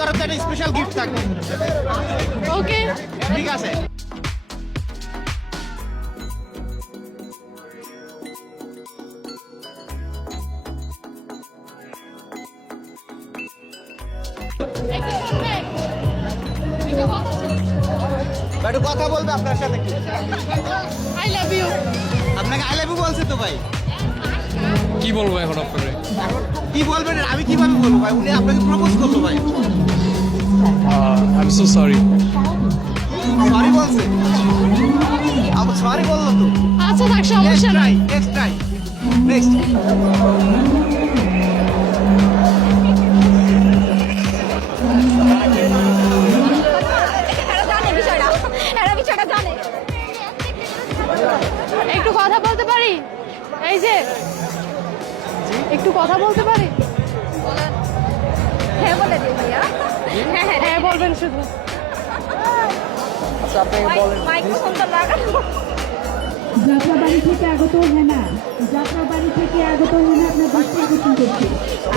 তরফ থেকে একটা স্পেশাল গিফট থাকবে। ওকে, ঠিক আছে। একটু কথা বলবে আপনার সাথে একটু। I love you. আপনাকে আই লাভ ইউ বলছে তো ভাই। কি বলবো এখন আপনারে? এখন কি বলবেন আমি কিভাবে বলবো ভাই? উনি আপনাকে প্রপোজ করলো ভাই। I am so sorry. Sorry বলছে? আবার সরি বললো তো। আচ্ছা থাক, সমস্যা নাই। Next try, next. একটু কথা বলতে পারি? এই যে একটু কথা বলতে পারি? হ্যাঁ বলে দিই ভাইয়া। হ্যাঁ বলবেন শুধু। মাইক্রোফোনটা লাগানো। যাত্রাবাড়ি থেকে আগত হেনা, যাত্রাবাড়ি থেকে আগত হেনা আপনার দৃষ্টি আকর্ষণ করছে।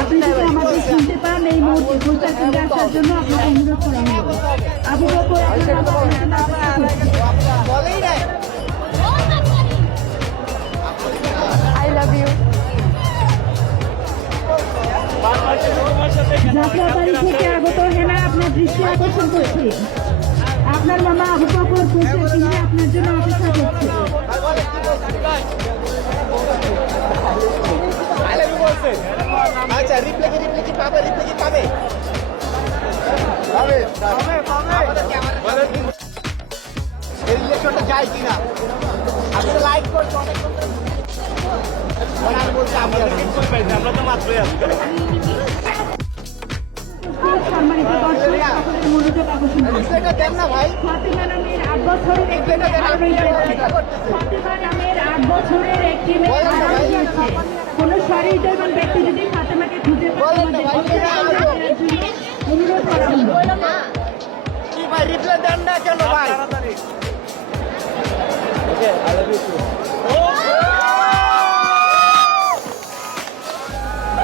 আপনি যদি আমাদের শুনতে পান এই মুহূর্তে প্রচার কেন্দ্রে আসার জন্য আপনাকে অনুরোধ করা হলো। আবু বকর বলেই নাই। I love you. যাত্রাবাড়ি থেকে আগত হেনা আপনার দৃষ্টি আকর্ষণ করছে। আপনার মামা আবু বকর প্রচার কেন্দ্রে আপনার জন্য অপেক্ষা করছে। আই লাভ ইউ বলছে। আচ্ছা রিপ্লে কি পাবে? রিপ্লে কি পাবে? পাবে আমাদের ক্যামেরা এই রিলেশনটা যায় কিনা আপনি লাইক করতে অনেক আমি বলছি আমরা তো মাত্রই আছি। সম্মানিত দর্শক সকলের মনোযোগ আকর্ষণ করছে। এটা দেন না ভাই। ফাতেমা নামের 8 বছরের একটি মেয়ে ফাতেমা নামের 8 বছরের একটি মেয়ে হারা গিয়েছে। কোনো সহৃদয়বান ব্যক্তি যদি ফাতেমাকে খুঁজে পায় আমাদের অনুরোধ করা হলো। কি ভাই রিপ্লে দেন না কেন ভাই?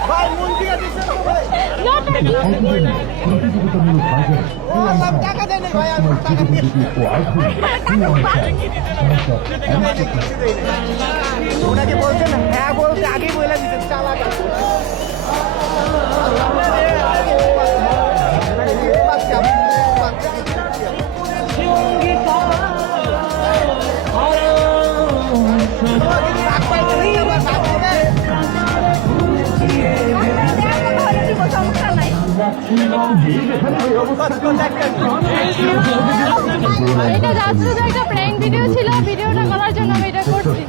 ভাই মন দিয়ে দিছেন তো ভাই। প্রতিযোগিতামূলক বাজারে ও আল্লাহ টাকা দেন ভাই আমি টাকা দিয়ে ওনাকে বলছেন হ্যাঁ বলতে আগে বলে দিতেন চালাক আছে। সমস্যা নাই। এটা যাত্রা একটা প্র্যাঙ্ক ভিডিও ছিল, ভিডিওটা করার জন্য আমি এটা করছি।